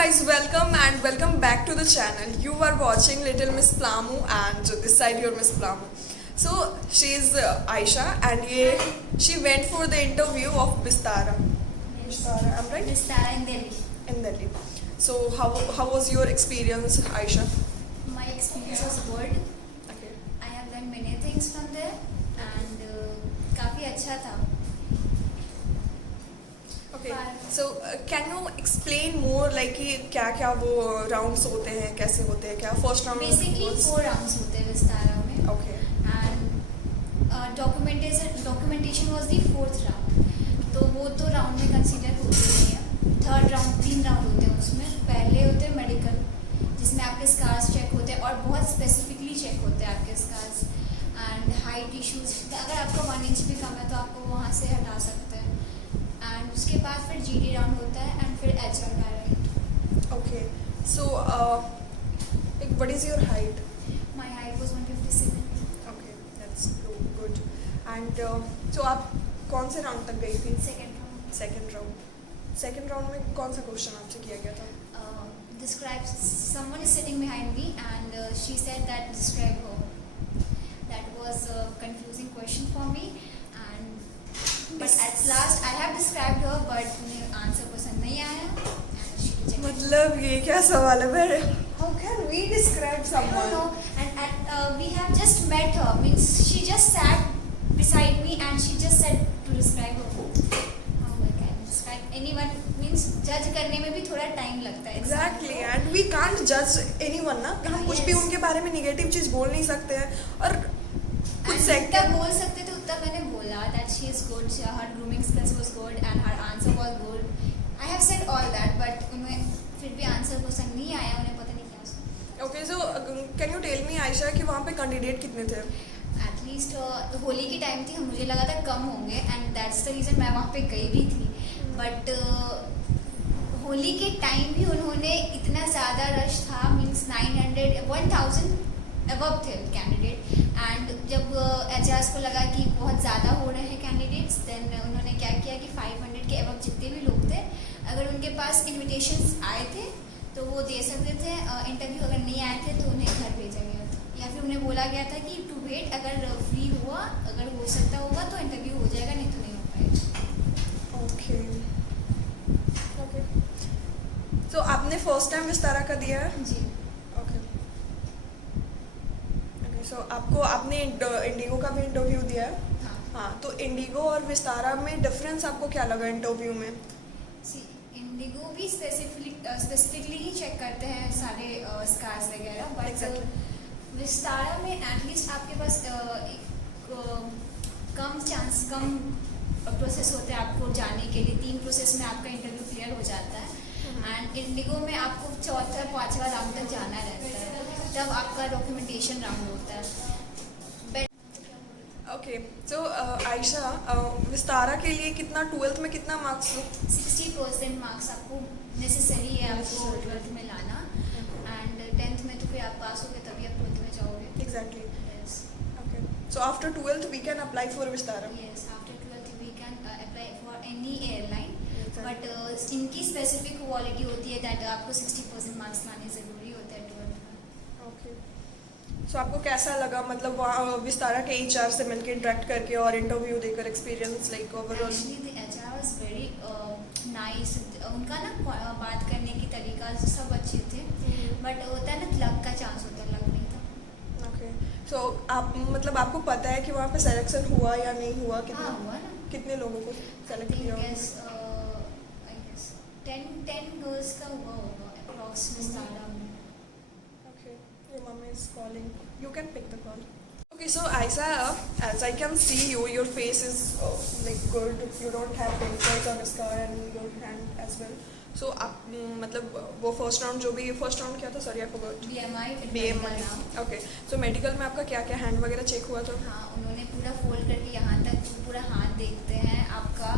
guys, welcome and welcome back to the channel. You are watching Little Miss Plamu and this side your Miss Plamu. So she is Aisha and she went for the interview of Bistara. Bistara, I'm right? Bistara in Delhi. In Delhi. So how was your experience, Aisha? My experience was good. Okay. I have learned many things from there and काफी अच्छा था. Okay. So can you explain more like कि क्या क्या वो rounds होते हैं, कैसे होते हैं, क्या first round? Basically 4 rounds होते हैं Bistara में. Okay. And documentation was the 4th round. तो वो तो round में consider होते नहीं है. 3rd round 3 round होते हैं उसमें. पहले होते हैं medical जिसमें आपके scars check होते हैं और बहुत specifically check होते हैं आपके scars and height issues. अगर आपका 1 inch भी कम है तो आपको वहाँ से हटा सकते हैं. एंड उसके बाद फिर जीडी राउंड होता है एंड फिर एच राउंड आ रहा है. Okay. So what is your height? My height was 157. Okay, that's good. And so आप कौन से राउंड तक गई थी? Second round. सेकंड राउंड में कौन सा क्वेश्चन आपसे किया गया था? Describe someone is sitting behind me and she said that describe her. That was a confusing question for me and but at last I have described her but मुझे answer पसंद नहीं आया and she rejected. मतलब ये क्या सवाल है मेरे? How can we describe I don't someone? know. And we have just met her. Means she just sat beside me and she just said to describe her. Oh my God, describe anyone means judge करने में भी थोड़ा time लगता है. Exactly, and we can't judge anyone ना. हम कुछ भी Yes. उनके बारे में नेगेटिव चीज बोल नहीं सकते हैं और कुछ And जितना सेकंड बोल सकते थे उतना मैंने बोला that she is good. Her grooming skills was good and her answer was good. I have said all that but उन्हें फिर भी आंसर पसंद नहीं आया. उन्हें पता नहीं क्या उसका. Okay. So can you tell me Ayesha कि वहाँ पे कैंडिडेट कितने थे? एटलीस्ट होली की टाइम थी. मुझे लगा था कम होंगे एंड दैट्स द रीज़न मैं वहाँ पे गई भी थी. बट होली के टाइम भी उन्होंने इतना ज़्यादा रश था. मीन्स 1000 अबव थे कैंडिडेट. एंड जब एचआरएस को लगा कि बहुत ज़्यादा हो रहे हैं कैंडिडेट्स देन उन्होंने क्या किया कि 500 के अबव जितने भी लोग थे अगर उनके पास इन्विटेशंस आए थे तो वो दे सकते थे इंटरव्यू. अगर नहीं आए थे तो उन्हें घर भेजा गया था या फिर उन्हें बोला गया था कि टू वेट. अगर फ्री हुआ अगर हो सकता होगा तो इंटरव्यू हो जाएगा नहीं तो नहीं हो पाएगा. ओके. ओके. सो आपने फर्स्ट टाइम विस्तारा का दिया है? जी. ओके. ओके. सो आपको आपने इंडिगो का भी इंटरव्यू दिया है? हाँ. हाँ. तो इंडिगो और विस्तारा में डिफरेंस आपको क्या लगा इंटरव्यू में? सी इंडिगो भी स्पेसिफिकली ही चेक करते हैं सारे स्कार्स वगैरह. But Exactly. विस्तारा में एटलीस्ट आपके पास कम प्रोसेस होते हैं आपको जाने के लिए. 3 प्रोसेस में आपका इंटरव्यू क्लियर हो जाता है. एंड इंडिगो में आपको 4था 5वां राउंड तक जाना रहता है. तब आपका डॉक्यूमेंटेशन राउंड होता है. ओके. सो आयशा विस्तारा के लिए कितना 12th में कितना मार्क्स? 60% मार्क्स आपको नेसेसरी है आपको 12th में लाना. एंड 10th में तो फिर आप पास हो गए तभी आप 12th में जाओगे. Exactly. Yes. Okay. So after 12th we can apply for Vistara? Yes, after 12th we can apply for any airline. But इनकी स्पेसिफिक क्वालिटी होती है दैट आपको 60% मार्क्स लाने ज़रूरी होते हैं 12th में. ओके. सो आपको कैसा लगा मतलब वहाँ विस्तारा के एचआर से मिलकर इंटरेक्ट करके और इंटरव्यू देकर experience like overall? Actually the HR was very nice. उनका ना बात करने की तरीका सब अच्छे थे. बट होता है ना लक का चांस होता है. लक नहीं था. ओके. सो आप मतलब आपको पता है कि वहाँ पे सिलेक्शन हुआ या नहीं हुआ? हाँ कितना हुआ ना. कितने लोगों को सेलेक्ट किया? I guess 10 गर्ल्स का हुआ होगा अप्रॉक्स विस्तारा में. Okay, your mom is calling. You can pick the call. Okay, so Aisha, as I can see you, your face is like good. You don't have pimples on your scar and your hand as well. So आप मतलब वो first round जो भी first round क्या था? Sorry I forgot. BMI. Okay, so medical में आपका क्या क्या हैंड वगैरह चेक हुआ था? हाँ उन्होंने पूरा फोल्ड करके यहाँ तक पूरा हाथ देखते हैं. आपका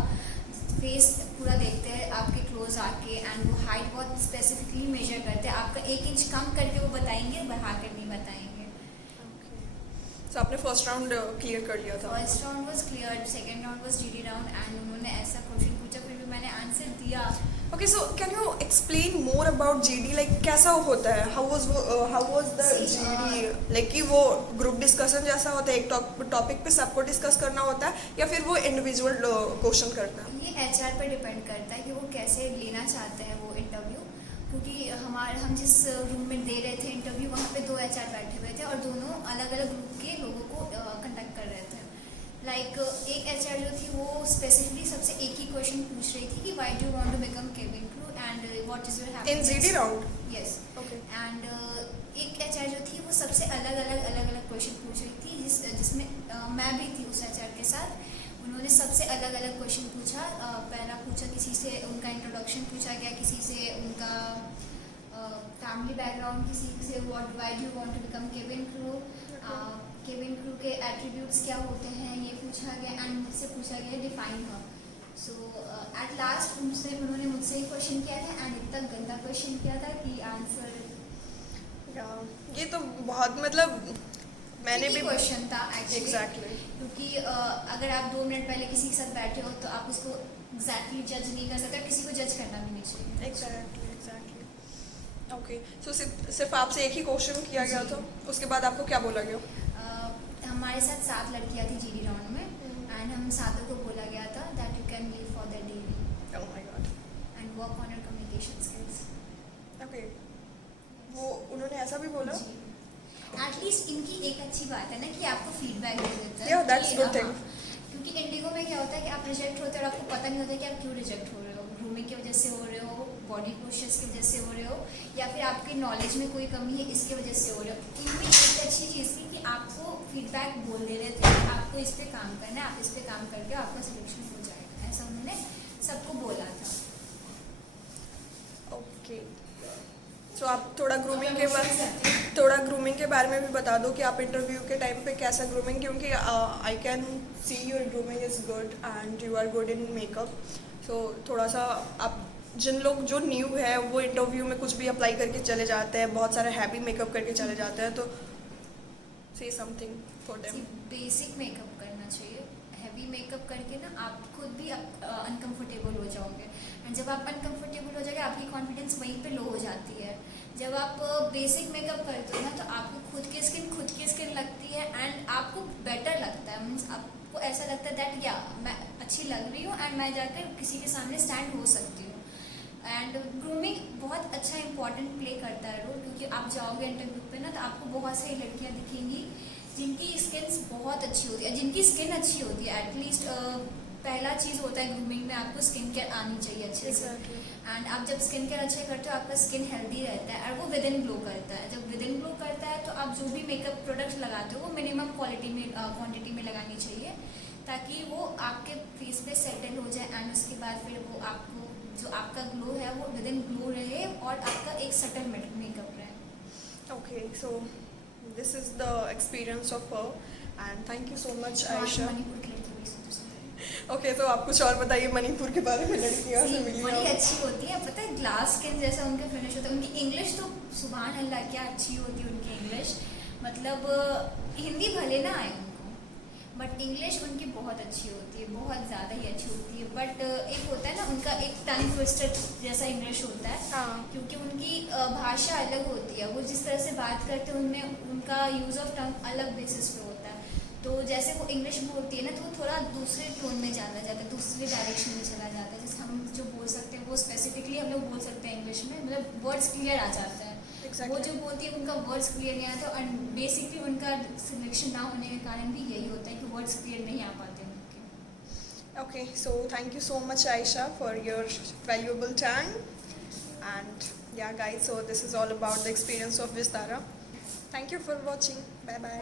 फेस पूरा देखते हैं आपके क्लोज आके. एंड वो हाइट बहुत स्पेसिफिकली मेजर करते हैं. आपका 1 इंच कम करके वो बताएंगे बढ़ा कर नहीं बताएंगे. So आपने फर्स्ट राउंड क्लियर कर लिया था? First round was clear. Second round was GD round. And उन्होंने ऐसा क्वेश्चन पूछा फिर भी मैंने आंसर दिया. Okay, so can you explain more about GD? Like कैसा होता है? How was the See, GD? Like कि वो ग्रुप डिस्कशन जैसा होता है, एक टॉपिक पे सबको डिस्कस करना होता है, या फिर वो इंडिविजुअल क्वेश्चन करता है? ये HR पर डिपेंड करता है कि वो कैसे लेना चाहते हैं वो इंटरव्यू, क्योंकि हम जिस रूम में दे रहे थे इंटरव्यू, वहाँ पे 2 HR बैठे हुए थे और दोनों अलग अलग ग्रुप के लोगों को कंडक्ट कर रहे थे. लाइक एक HR जो थी वो स्पेसिफिकली सबसे एक ही क्वेश्चन पूछ रही थी कि why do you want to become cabin crew and what is your happiness In GD round? Yes. Okay. एंड एक HR जो थी वो सबसे अलग अलग क्वेश्चन पूछ रही थी, जिसमें मैं भी थी उस HR के साथ. उन्होंने सबसे अलग अलग क्वेश्चन पूछा. पहला पूछा किसी से उनका इंट्रोडक्शन पूछा गया, किसी से उनका फैमिली बैकग्राउंड, किसी से why do you want to become cabin crew, cabin crew के एट्रीब्यूट्स क्या होते हैं ये पूछा गया, एंड मुझसे पूछा गया define her. So at last उन्होंने मुझसे ही क्वेश्चन किया था एंड इतना गंदा क्वेश्चन किया था कि आंसर ये तो बहुत मतलब मैंने भी क्वेश्चन था एक्चुअली. Exactly. क्योंकि अगर आप 2 मिनट पहले किसी के साथ बैठे हो तो आप उसको एग्जैक्टली जज नहीं कर सकते और किसी को जज करना भी नहीं चाहिए. एग्जैक्टली. ओके, सो सिर्फ आपसे एक ही क्वेश्चन किया गया था, उसके बाद आपको क्या बोला गया? हमारे साथ 7 लड़कियां थी जीडी राउंड में एंड हम सातों को बोला गया था that you can leave for the day oh my God. And work on your communication skills. Okay, वो उन्होंने ऐसा भी बोला? एटलीस्ट इनकी एक अच्छी बात है ना कि आपको फीडबैक दे देता है. Yeah, that's कि, good thing. क्योंकि इंडिगो में क्या होता है कि आप रिजेक्ट होते हो और आपको पता नहीं होता कि आप क्यों रिजेक्ट हो रहे हो. ग्रूमिंग की वजह से हो रहे हो, बॉडी पोस्चर्स की वजह से हो रहे हो, या फिर आपके नॉलेज में कोई कमी है इसके वजह से हो रहे हो. इनमें एक अच्छी चीज़ थी कि आपको फीडबैक बोल दे रहे थे कि आपको इस पे काम करना है, आप इस पे काम करके आपका सिलेक्शन हो जाएगा. ऐसा उन्होंने सबको बोला था. ओके, सो आप थोड़ा ग्रूमिंग के बारे में भी बता दो कि आप इंटरव्यू के टाइम पे कैसा ग्रूमिंग, क्योंकि I can see your grooming is good and you are good in makeup. So थोड़ा सा आप जिन लोग जो न्यू है वो इंटरव्यू में कुछ भी अप्लाई करके चले जाते हैं, बहुत सारा हैवी मेकअप करके चले जाते हैं, तो से something for them. Basic makeup करना चाहिए. हैवी मेकअप करके ना आप खुद भी अनकंफर्टेबल हो जाओगे एंड जब आप अनकंफर्टेबल हो जाओगे आपकी कॉन्फिडेंस वहीं पे लो हो जाती है. जब आप बेसिक मेकअप करते हो ना तो आपको खुद की स्किन लगती है एंड आपको बेटर लगता है. मीन्स आपको ऐसा लगता है दैट या मैं अच्छी लग रही हूँ एंड मैं जाकर किसी के सामने स्टैंड हो सकती हूँ. एंड ग्रूमिंग बहुत अच्छा इंपॉर्टेंट प्ले करता है रोल, क्योंकि आप जाओगे इंटरव्यू पे ना तो आपको बहुत सारी लड़कियाँ दिखेंगी जिनकी स्किन बहुत अच्छी होती है, जिनकी स्किन अच्छी होती है. एटलीस्ट पहला चीज़ होता है ग्रूमिंग में आपको स्किन केयर आनी चाहिए अच्छे से. एंड आप जब स्किन केयर अच्छा करते हो आपका स्किन हेल्दी रहता है और वो विद इन ग्लो करता है. जब विद इन ग्लो करता है तो आप जो भी मेकअप प्रोडक्ट्स लगाते हो वो मिनिमम क्वांटिटी में लगानी चाहिए ताकि वो आपके फेस पे सेटल हो जाए एंड उसके बाद फिर वो आपको जो आपका ग्लो है वो विद इन ग्लो रहे और आपका एक सटल मेकअप रहे. Okay, so this is the experience of her and thank you so much Ayesha. Manipur की लड़की भी सुंदर सुंदर. ओके, तो आप कुछ और बताइए मणिपुर के बारे में. लड़कियाँ से मिली बड़ी आप? अच्छी होती है, पता है ग्लास स्किन जैसा उनका फिनिश होता है. उनकी इंग्लिश तो सुभान अल्लाह क्या अच्छी होती है उनकी इंग्लिश. मतलब हिंदी भले ना आए उनको बट इंग्लिश उनकी बहुत अच्छी होती है, बहुत ज़्यादा ही अच्छी होती है. बट एक होता है ना उनका एक टंग ट्विस्टर जैसा इंग्लिश होता है. हाँ. क्योंकि उनकी भाषा अलग होती है. वो जिस तरह से बात करते हैं उनमें उनका यूज़ ऑफ टंग अलग बेसिस पे होता है. तो जैसे वो इंग्लिश बोलती है ना तो वो थोड़ा दूसरे टोन में चला जाता है, दूसरे डायरेक्शन में चला जाता है. जैसे हम जो बोल सकते हैं वो स्पेसिफिकली हम लोग बोल सकते हैं इंग्लिश में, मतलब वर्ड्स क्लियर आ जाता है. Exactly. वो जो बोलती है उनका वर्ड्स क्लियर नहीं आता और बेसिकली उनका सिलेक्शन ना होने के कारण भी यही होता है कि वर्ड्स क्लियर नहीं आ पाते उनके. Okay, so thank you so much Aisha for your valuable time and yeah guys, so this is all about the experience of Vistara. Thank you for watching. Bye bye.